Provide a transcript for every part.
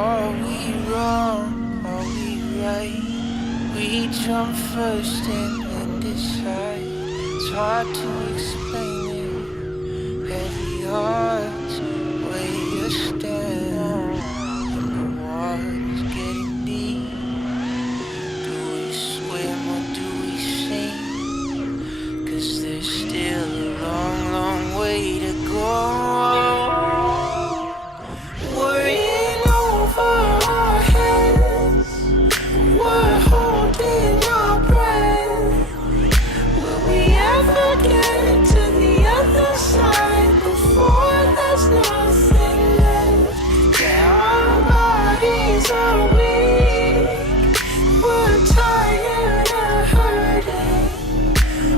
Are we wrong? Are we right? We jump first and decide. It's hard to explain it. Heavy hearts, where you stand. And the water's getting deep. Do we swim or do we sink? 'Cause there's still a long, long way to go. Worrying over our heads, we're holding our breath. Will we ever get to the other side before there's nothing left? Yeah, our bodies are weak, we're tired of hurting.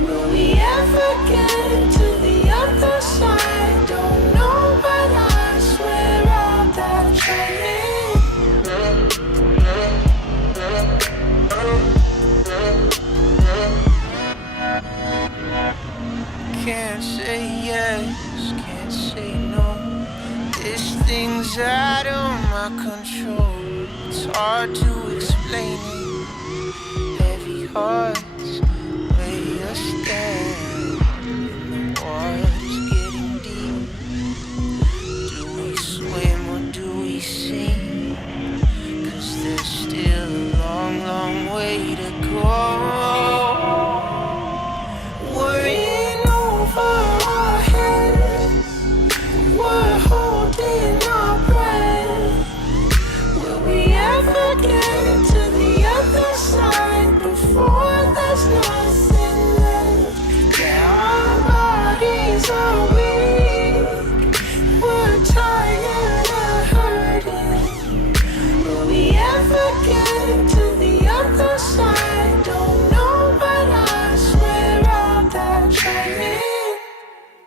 Will we ever get to the other side? Don't know, but I swear I'll die trying. Can't say yes, can't say no. This thing's out of my control. It's hard to explain it. Heavy heart,